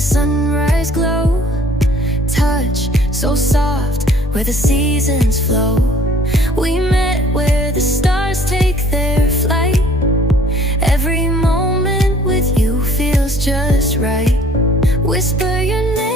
a sunrise glow. Touch so soft where the seasons flow. We met where the stars take their flight. Every moment with you feels just right. Whisper your name